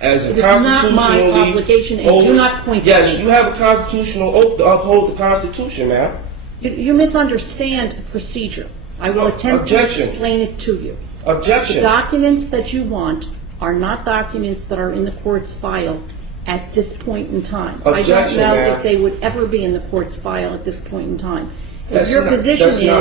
as a It is not my constitutionally obligation, and do not point to Yes, me. you have a constitutional oath to uphold the Constitution, ma'am. You misunderstand the procedure. I will attempt to Objection. explain it to you. The Objection. documents that you want are not documents that are in the court's file at this point in time. Objection, I don't know ma'am. if they would ever be in the court's file at this point in time. That's not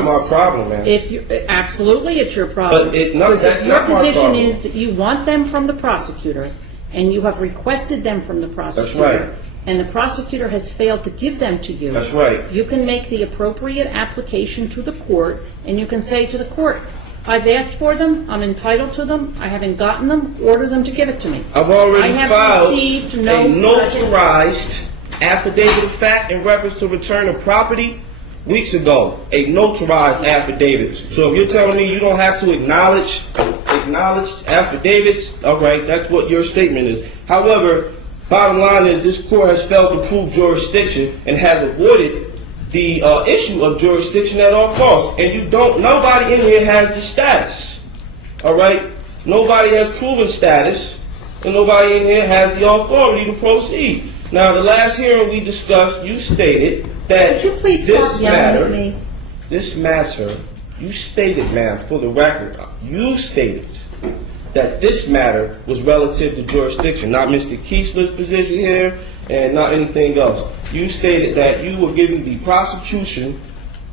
my problem, ma'am. Absolutely, it's your problem. But that's Because your not my position problem. is that you want them from the prosecutor, and you have requested them from the prosecutor. That's right. And the prosecutor has failed to give them to you. That's right. You can make the appropriate application to the court, and you can say to the court, I've asked for them, I'm entitled to them, I haven't gotten them, order them to give it to me. I've already I have filed received a no such- notarized affidavit of fact in reference to return of property weeks ago. A notarized affidavit. So if you're telling me you don't have to acknowledge affidavits, all right, that's what your statement is. However, bottom line is this court has failed to prove jurisdiction and has avoided the issue of jurisdiction at all costs. And nobody in here has the status. All right? Nobody has proven status, and nobody in here has the authority to proceed. Now, the last hearing we discussed, you stated that Could you please this stop yelling matter, at me? this matter, you stated, ma'am, for the record, you stated that this matter was relative to jurisdiction, not Mr. Keesler's position here and not anything else. You stated that you were giving the prosecution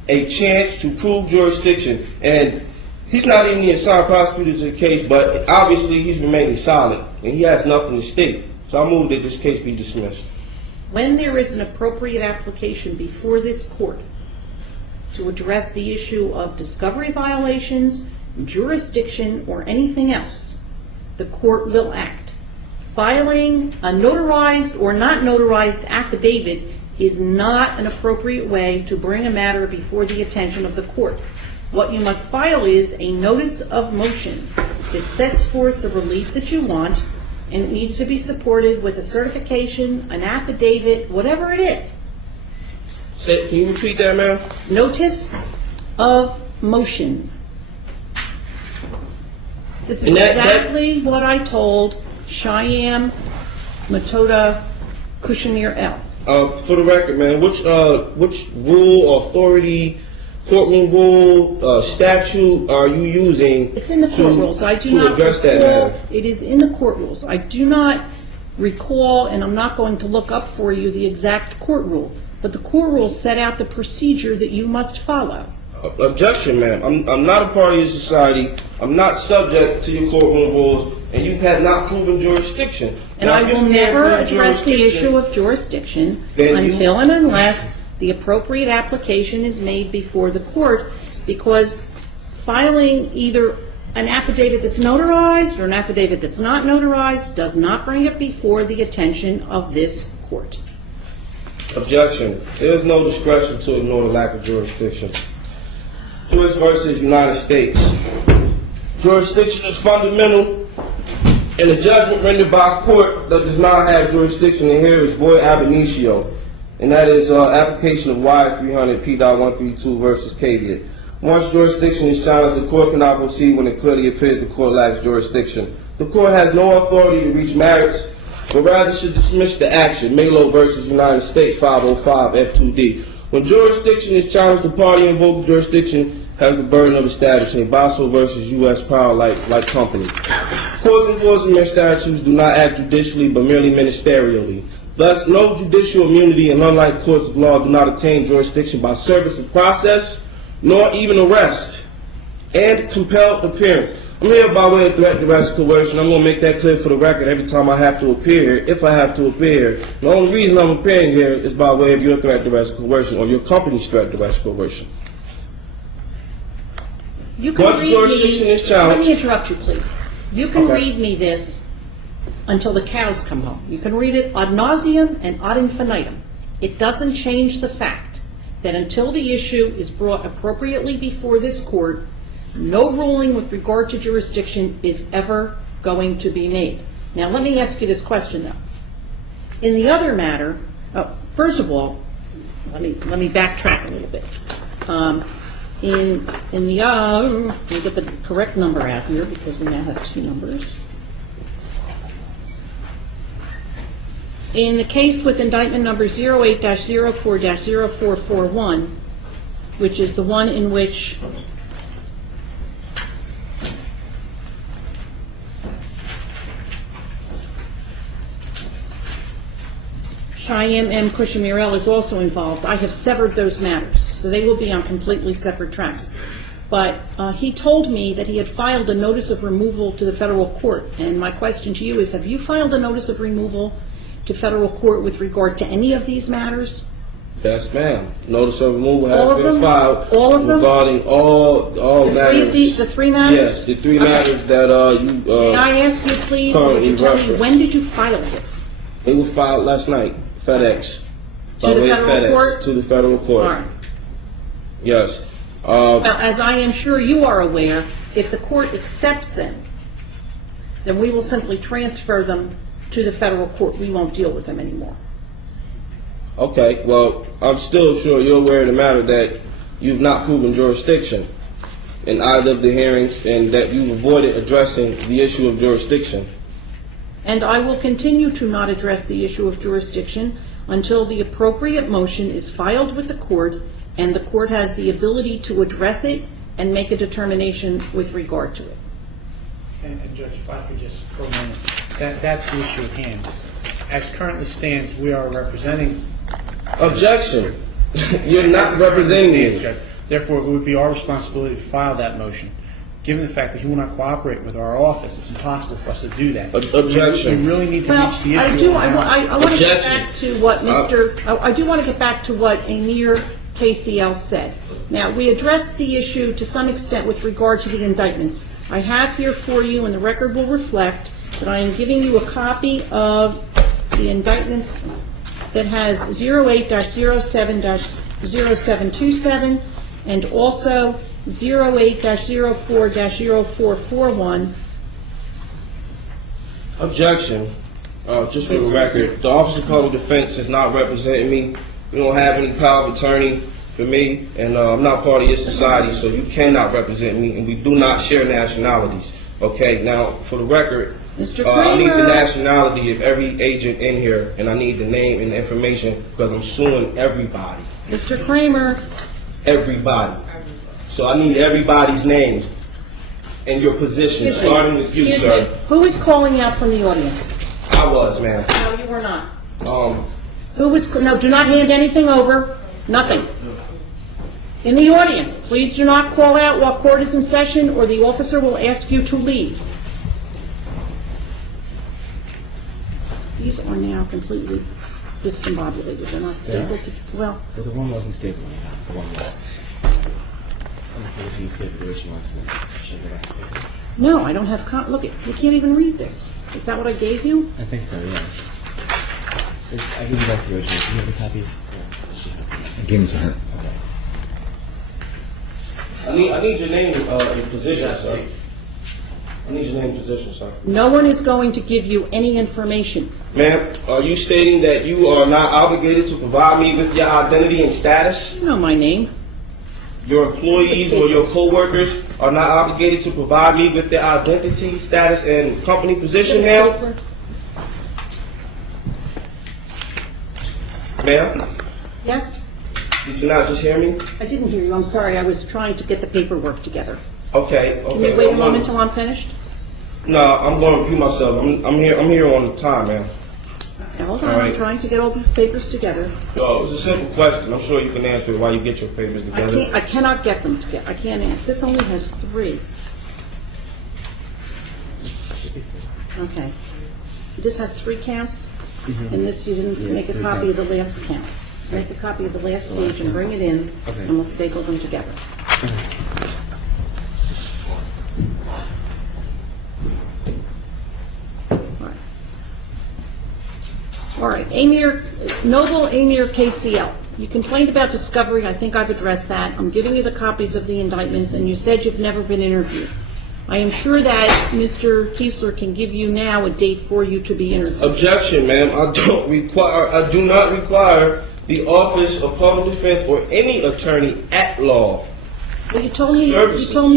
a chance to prove jurisdiction, and he's not even the assigned prosecutor to the case, but obviously he's remaining silent, and he has nothing to state. So I move that this case be dismissed. When there is an appropriate application before this court to address the issue of discovery violations, jurisdiction, or anything else, the court will act. Filing a notarized or not notarized affidavit is not an appropriate way to bring a matter before the attention of the court. What you must file is a notice of motion that sets forth the relief that you want, and it needs to be supported with a certification, an affidavit, whatever it is. Can you repeat that, ma'am? Notice of motion. This is And that- exactly what I told Cheyenne Matoda Kushner L. For the record, man, which rule, authority, courtroom rule, statute are you using? It's in the court rules. I do to not address that recall. matter? It is in the court rules. I do not recall, and I'm not going to look up for you the exact court rule, but the court rules set out the procedure that you must follow. Objection, ma'am. I'm not a party to society. I'm not subject to your courtroom rules, and you have not proven jurisdiction. And Now, I if you will can't never prove address the jurisdiction, issue of jurisdiction Then you- until and unless the appropriate application is made before the court, because filing either an affidavit that's notarized or an affidavit that's not notarized does not bring it before the attention of this court. Objection. There is no discretion to ignore the lack of jurisdiction. Joyce versus United States. Jurisdiction is fundamental, and a judgment rendered by a court that does not have jurisdiction in here is void ab initio, and that is application of Y300 P.132 versus Caveat. Once jurisdiction is challenged, the court cannot proceed when it clearly appears the court lacks jurisdiction. The court has no authority to reach merits, but rather should dismiss the action. Melo versus United States 505 F2D. When jurisdiction is challenged, the party invoking jurisdiction has the burden of establishing. Basso versus U.S. Power Light Company. Courts enforcing their statutes do not act judicially, but merely ministerially. Thus, no judicial immunity, and unlike courts of law, do not attain jurisdiction by service of process, nor even arrest and compelled appearance. I'm here by way of threat, duress, coercion. I'm going to make that clear for the record every time I have to appear here, if I have to appear. The only reason I'm appearing here is by way of your threat, duress, coercion, or your company's threat, duress, coercion. You can Once read jurisdiction me, is challenged- let me interrupt you, please. You can Okay. read me this until the cows come home. You can read it ad nauseum and ad infinitum. It doesn't change the fact that until the issue is brought appropriately before this court, no ruling with regard to jurisdiction is ever going to be made. Now, let me ask you this question, though. In the other matter, first of all, let me backtrack a little bit. Let me get the correct number out here because we now have two numbers. In the case with indictment number 08-04-0441, which is the one in which Cheyenne M. Cushamurel is also involved, I have severed those matters, so they will be on completely separate tracks. But he told me that he had filed a notice of removal to the federal court, and my question to you is, have you filed a notice of removal to federal court with regard to any of these matters? Yes, ma'am. Notice of removal All of has been them? filed All of them? regarding all matters. The three matters? Yes, the three Okay. matters that you. May I ask you, please, would you tell me, when did you file this? It was filed last night, FedEx. To By the way of federal FedEx, court? to the federal court. All right. Yes. Well, as I am sure you are aware, if the court accepts them, then we will simply transfer them to the federal court. We won't deal with them anymore. Okay, well, I'm still sure you're aware of the matter that you've not proven jurisdiction in either of the hearings and that you've avoided addressing the issue of jurisdiction. And I will continue to not address the issue of jurisdiction until the appropriate motion is filed with the court and the court has the ability to address it and make a determination with regard to it. And Judge, if I could just, for a moment, that's the issue at hand. As currently stands, we are representing... Objection. You're not representing me. Judge. Therefore, it would be our responsibility to file that motion. Given the fact that he will not cooperate with our office, it's impossible for us to do that. Objection. We really need to Well, reach the issue. I do. I want to get Objection. back to what I do want to get back to what Amir KCL said. Now, we addressed the issue to some extent with regard to the indictments. I have here for you, and the record will reflect, that I am giving you a copy of the indictment that has 08-07-0727 and also 08-04-0441. Objection. Just for the record, the Office of Public Defense is not representing me. You don't have any power of attorney for me, and I'm not part of your society, so you cannot represent me, and we do not share nationalities. Okay, now, for the record, Mr. I need the Kramer. nationality of every agent in here, and I need the name and the information because I'm suing everybody. Mr. Kramer, Everybody. So I need everybody's name and your position, excuse me. starting with you, Excuse sir. me. Who is calling out from the audience? I was, ma'am. No, you were not. Who was, no, do not hand anything over. Nothing. In the audience, please do not call out while court is in session, or the officer will ask you to leave. These are now completely discombobulated. They're not stable to, well, Well, the one wasn't stable anyhow. The one was. Unless it was being stable the way she wants to. Should I go back and take it? no, I don't have, look, you can't even read this. Is that what I gave you? I think so, yes. I give you back the original. Do you have the copies? I gave them to her. Okay. I need your name and position, sir. I need your name and position, sir. No one is going to give you any information. Ma'am, are you stating that you are not obligated to provide me with your identity and status? You know my name. Your employees or your co-workers are not obligated to provide me with their identity, status, and company position, ma'am? Ma'am, Yes? did you not just hear me? I didn't hear you. I'm sorry. I was trying to get the paperwork together. Okay. Can you wait a moment till I'm finished? No, I'm going to repeat myself. I'm here on the time, ma'am. Now, hold on. All right. I'm trying to get all these papers together. It was a simple question. I'm sure you can answer it while you get your papers together. I cannot get them together. I can't answer. This only has 3. Okay. This has 3 counts, and this you didn't Yes, make a 3 copy of counts. the last count. So make a copy of the last page and bring it in, Okay. and we'll staple them together. All right, Noble Amir KCL. You complained about discovery. I think I've addressed that. I'm giving you the copies of the indictments, and you said you've never been interviewed. I am sure that Mr. Kiesler can give you now a date for you to be interviewed. Objection, ma'am. I do not require the Office of Public Defense or any attorney at law. Well, you told me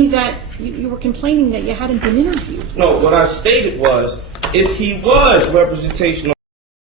that you were complaining that you hadn't been interviewed. No, what I stated was, if he was representational